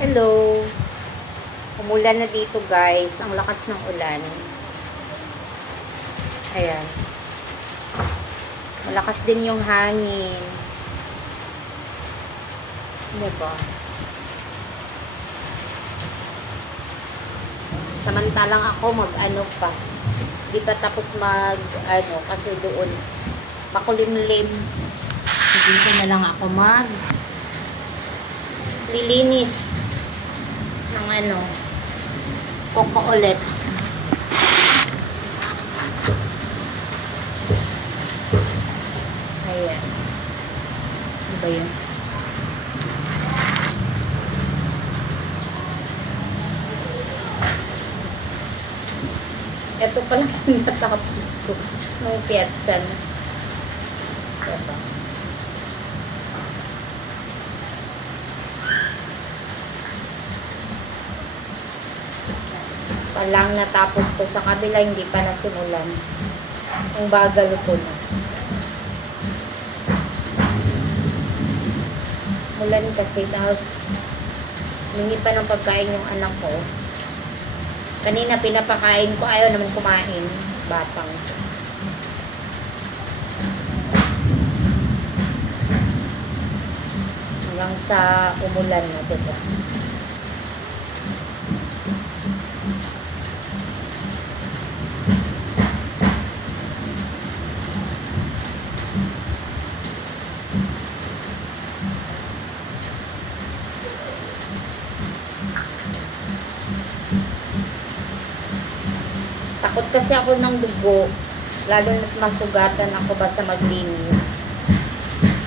Hello. Umulan na dito guys. Ang lakas ng ulan. Ayan. Malakas din yung hangin. Diba? Samantalang ako mag-ano pa. Di pa tapos mag-ano kasi doon makulimlim. Dito na lang ako lilinis ng ano koko ulit. Ayan. Ano ba yun? Ito pala natapos ko nung piatsan. Diba? Palang natapos ko sa kabila, hindi pa nasimulan. Ang bagal ko na. Mulan kasi, tapos hindi pa ng pagkain yung anak ko. Kanina pinapakain ko, ayaw naman kumain. Batang. Hanggang sa umulan na, diba? Takot kasi ako ng dugo, lalo na't masugatan ako ba sa maglinis.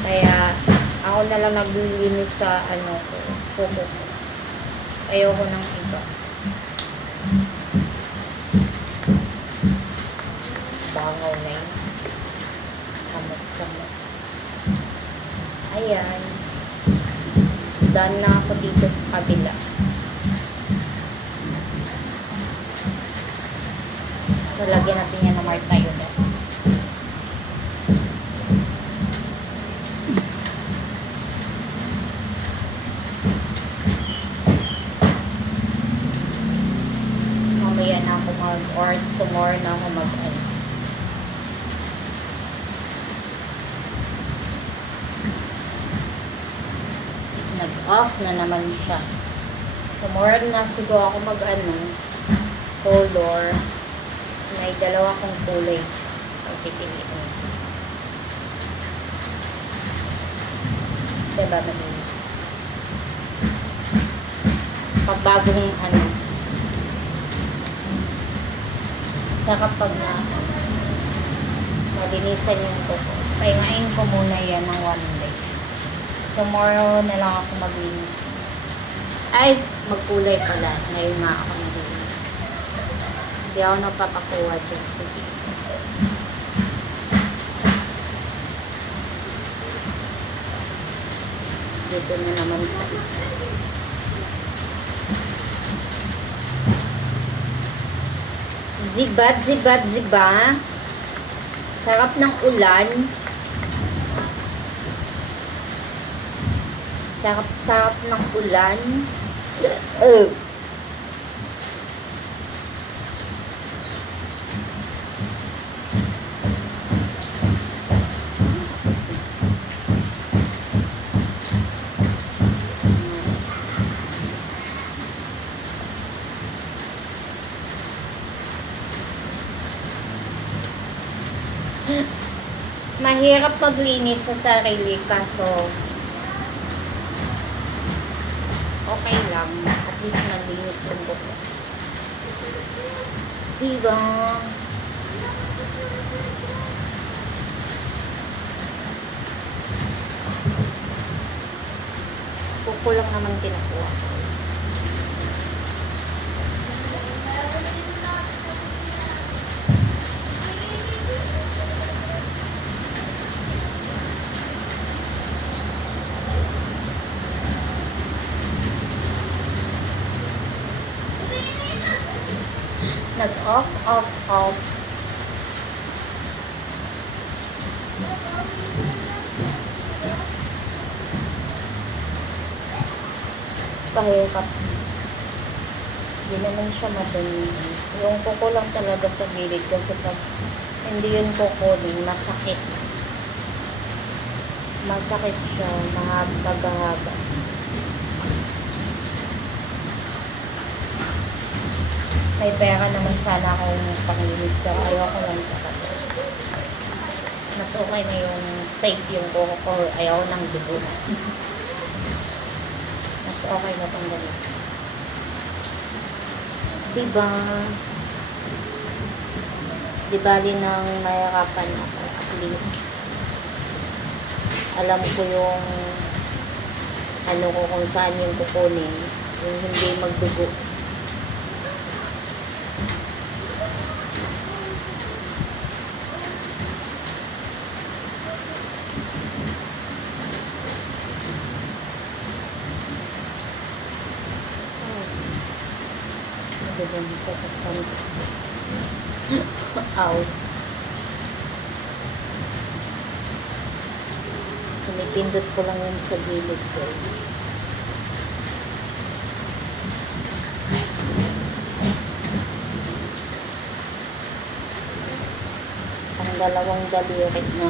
Kaya ako na lang naglilinis sa ano ko, kuko ko. Ayoko ng iba. Bangaw na yun. Samot-samot. Ayan. Done na ako dito sa kabila. So, lagyan natin yan ng martayonet. Mamaya na ako or sumor na ako mag-ano. Nag-off na naman siya. Sumor na siguro ako mag-ano. Color. May dalawa kong kulay. Pagpipiliin ko. Diba madali? Pagbagong ano. Saka pag na malinisan yung kuko. Pahingain ko muna yan ng 1 day. Tomorrow na lang ako maglinis. Ay, magkulay pala. Ngayon nga ako maglinis. Hindi ako napapakuha dyan. Sige. Dito na naman sa isa. Zibat, zibat, ziba. Sarap ng ulan. Sarap ng ulan. Mahirap maglinis sa sarili kaso okay lang. At least nalinis yung buko. Diba? Buko lang naman kinukuha ko. Nag-off, off, off. pahirap. Hindi naman siya madumi. Yung kuko lang talaga sa gilid kasi pag hindi yun kukunin, masakit. Masakit siya, mahaba. May pera naman sana akong panglinis pero ayoko lang talaga. Mas okay na yung safe yung kuko ko. Ayoko nang dugo. Mas okay na pang ganito. Diba? Di bali nang nahirapan ako. At least, alam ko yung ano ko kung saan yung kukunin. Yung hindi magdugo. Diba masasaktan ko? Ow. Pinipindot ko lang yun sa gilid, guys. Ang dalawang daliri na.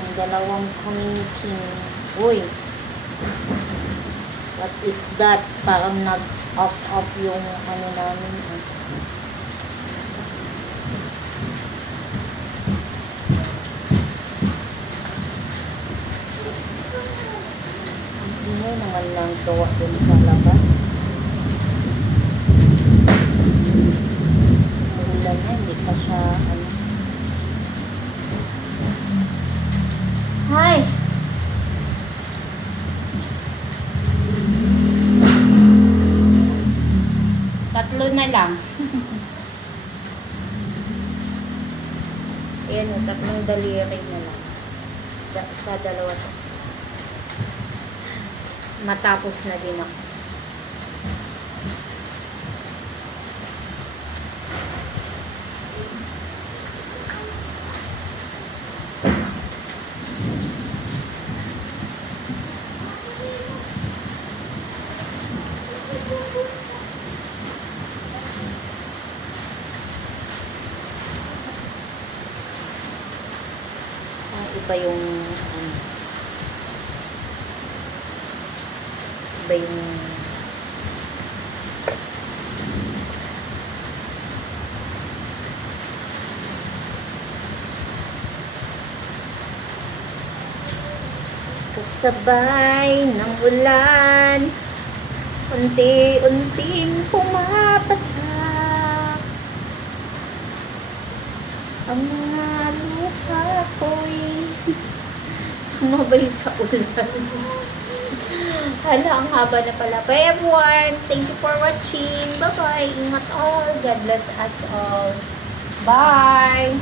Ang dalawang kamingking. Uy! What is that? Parang nag-off yung ano namin. Hindi naman lang gawa dun sa labas. Ulan na, hindi pa siya ano. Hi! Tatlo na lang. Ayan, tatlong daliri na lang. Sa dalawa to. Matapos na din ako. Iba yung ano, iba yung kasabay ng ulan, unti-unting pumapatak ang mga luha ko'y sumabay sa ulan. Hala, ang haba na pala. Bye everyone! Thank you for watching. Bye-bye! Ingat all. God bless us all. Bye!